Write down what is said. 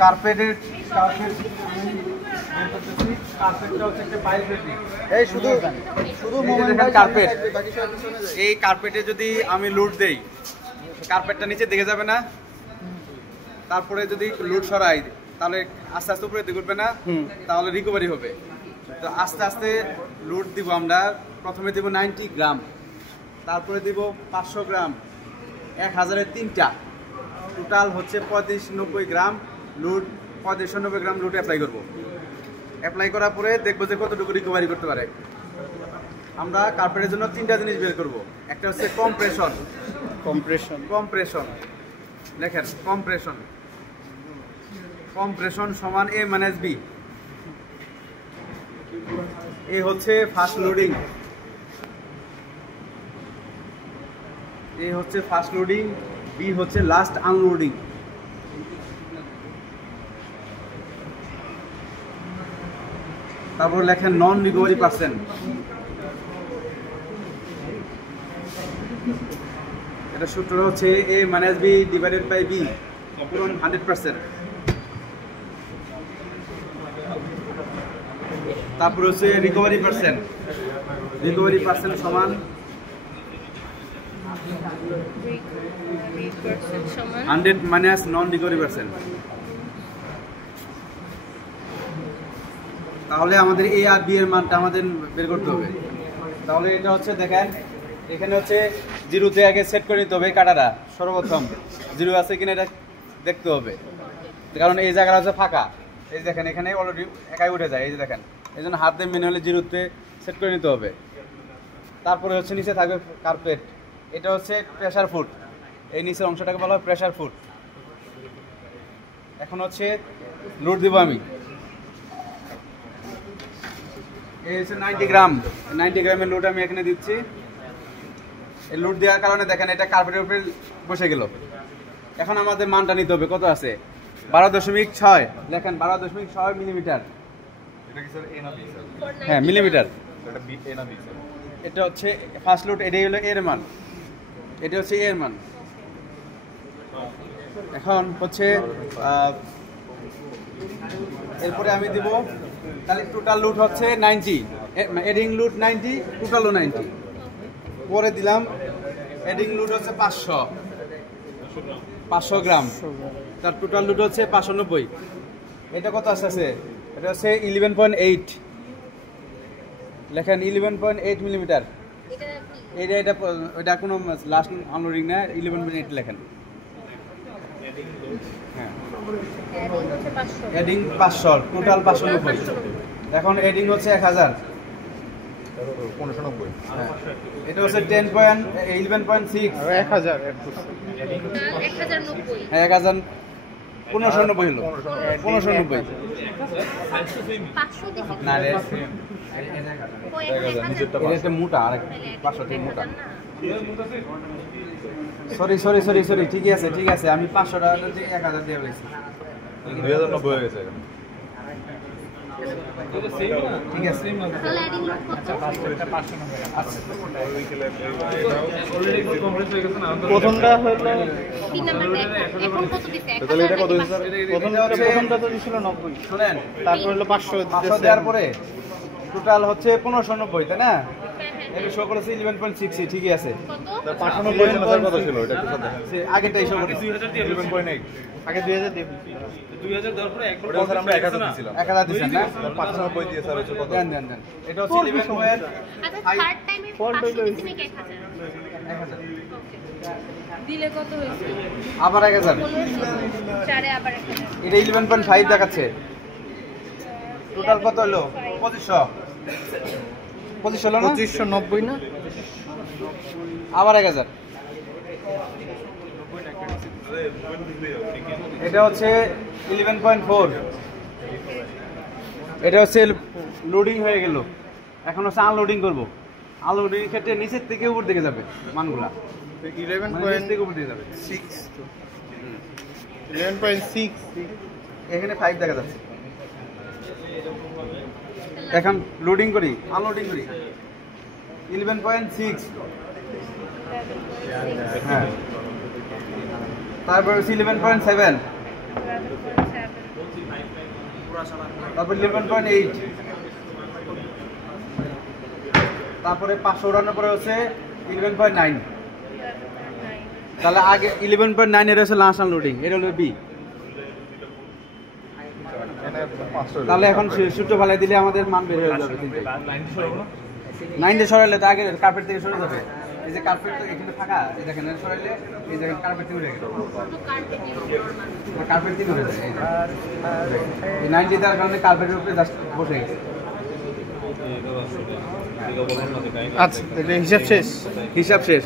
কার্পেটের কার্পেট, এই কার্পেটে যদি আমি লুট দেই, কার্পেটটা নিচে দেখে যাবে না, তারপরে যদি লুট সরাই তাহলে আস্তে আস্তে উপরে দিকে উঠবে না, তাহলে রিকভারি হবে। তো আস্তে আস্তে লুট দিব আমরা। প্রথমে দিব 90 গ্রাম, তারপরে দিব 500 গ্রাম, 1000-এর 3টা, টোটাল হচ্ছে 35-90 গ্রাম লুট। 35-90 গ্রাম লুট অ্যাপ্লাই করবো। অ্যাপ্লাই করার পরে দেখবো যে কতটুকু রিকভারি করতে পারে। আমরা কার্পেটের জন্য 3টা জিনিস বের করবো। একটা হচ্ছে কম্প্রেশন। দেখেন, কম্প্রেশন সমান A - B। এ হচ্ছে ফাস্ট লোডিং, বি হচ্ছে লাস্ট আনলোডিং। তারপর লেখেন নন রিকভারি পার্সেন্ট। এটা সূত্র হচ্ছে A - B divided by B পূরণ 100%। তারপর হচ্ছে রিকভারি পার্সেন্ট সমান 100 মাইনাস নন রিকভারি পার্সেন্ট। তাহলে আমাদের A আর B এর মানটা আমাদের বের করতে হবে। তাহলে এটা হচ্ছে দেখেন, এখানে হচ্ছে 0-তে আগে সেট করে নিতে হবে কাটাটা। সর্বপ্রথম 0 আছে কিনা এটা দেখতে হবে, কারণ এই জায়গাটা হচ্ছে ফাঁকা। এই দেখেন, এখানে অলরেডি একাই উঠে যায়। এই যে দেখেন, এই জন্য হাত দিয়ে ম্যানুয়ালি 0-তে সেট করে নিতে হবে। তারপরে হচ্ছে নিচে থাকবে কার্পেট, এটা হচ্ছে প্রেসার ফুট। এই নিচের অংশটাকে বলা হয় প্রেসার ফুট। এখন হচ্ছে লোড দিব আমি। এই হচ্ছে 90 গ্রামের লোড আমি এখানে দিচ্ছি। এই লোড দেওয়ার কারণে দেখেন এটা কার্পেটের উপরে বসে গেল। এখন আমাদের মানটা নিতে হবে, কত আছে? 12.6 লেখেন, 12.6 মিলিমিটার। হ্যাঁ, মিলিমিটার। এটা হচ্ছে ফার্স্ট লোড, এটাই হলো এর মান, এটা হচ্ছে এর মান। এখন হচ্ছে এরপরে আমি দিব, তাহলে টোটাল লুট হচ্ছে 90, এডিং লুট 90, টোটালও 90। পরে দিলাম এডিং লুট হচ্ছে 500 গ্রাম, তার টোটাল লুট হচ্ছে 590। এটা কত আছে? এটা হচ্ছে 11.8 লেখেন, 11.8 মিলিমিটার। এটা কোনো লাস্ট আনলোডিং না, 11.8 লেখেন। হ্যাঁ, এডিং 500, টোটাল 590। এখন এডিং হচ্ছে 1000। এটা হচ্ছে 11.6। 1000 হ্যাঁ, 1590 হলো। 1590 না রে, এটা মোটা, আর 500 থেকে মোটা। সরি, ঠিক আছে, আমি 500 টাকা দিয়ে 1000 দিয়ে বলেছি। 2090 হয়ে গেছে। ঠিক আছে, প্রথমটা হলো 3 নাম্বারটা। এখন কত দিতে? তাহলে এটা কত দিছে? প্রথমটা তো ছিল 90। শুনেন, তারপর হলো 500 দেওয়ার পরে টোটাল হচ্ছে 1590, তাই না? এটা শো করেছে 11.6। ঠিকই আছে। 590 কত ছিল? এটা একটু দেখেন, আগেটাই শো করেছে 11.8। আগে 2000 দিয়ে 2000 দেওয়ার পরে একবার আমরা 1000 দিছিলাম। 1000 দিছেন না? 590 দিয়ে স্যার হচ্ছে কত? দেন। এটা হচ্ছে 11.8। আচ্ছা, থার্ড টাইমে 500 দিতে নাকি 1000 দিলে কত হইছে? আবার 1000, চারে আবার 1000। এটা 11.5 দেখাচ্ছে। টোটাল কত হলো? 2500 হলো না? 2590 না? আবার 1000। এটা হচ্ছে 11.4। এটা হচ্ছে লোডিং হয়ে গেল। এখন হচ্ছে আনলোডিং করবো। আনলোডিং এর ক্ষেত্রে নিচের থেকে উপর দিকে যাবে মানগুলা। 11.6 এখানে 5 দেখা যাচ্ছে। এখন লোডিং করি, আনলোডিং করি। 11.6 হ্যাঁ, তারপর হচ্ছে 11.7, তারপর 11.8, তারপরে 500 উড়ানোর পরে হচ্ছে 11.9। তাহলে আগে 11.9 এর হচ্ছে লাঞ্চ আনলোডিং, এটা হলো বি। তাহলে এখন সূত্র ফালাই দিলে আমাদের মান বের হয়ে যাবে। 9 সরাইলে তো আগে কার্পেট থেকে সরে যাবে। এই যে কার্পেট তো এখানে ফাঁকা, এই দেখেন এর সরাইলে এই দেখেন কার্পেট থেকে উঠে গেল, কার্পেট থেকে উঠে যায়। এই 90 দেওয়ার কারণে কার্পেটের উপরে জাস্ট বসে গেছে। আচ্ছা, হিসাব শেষ।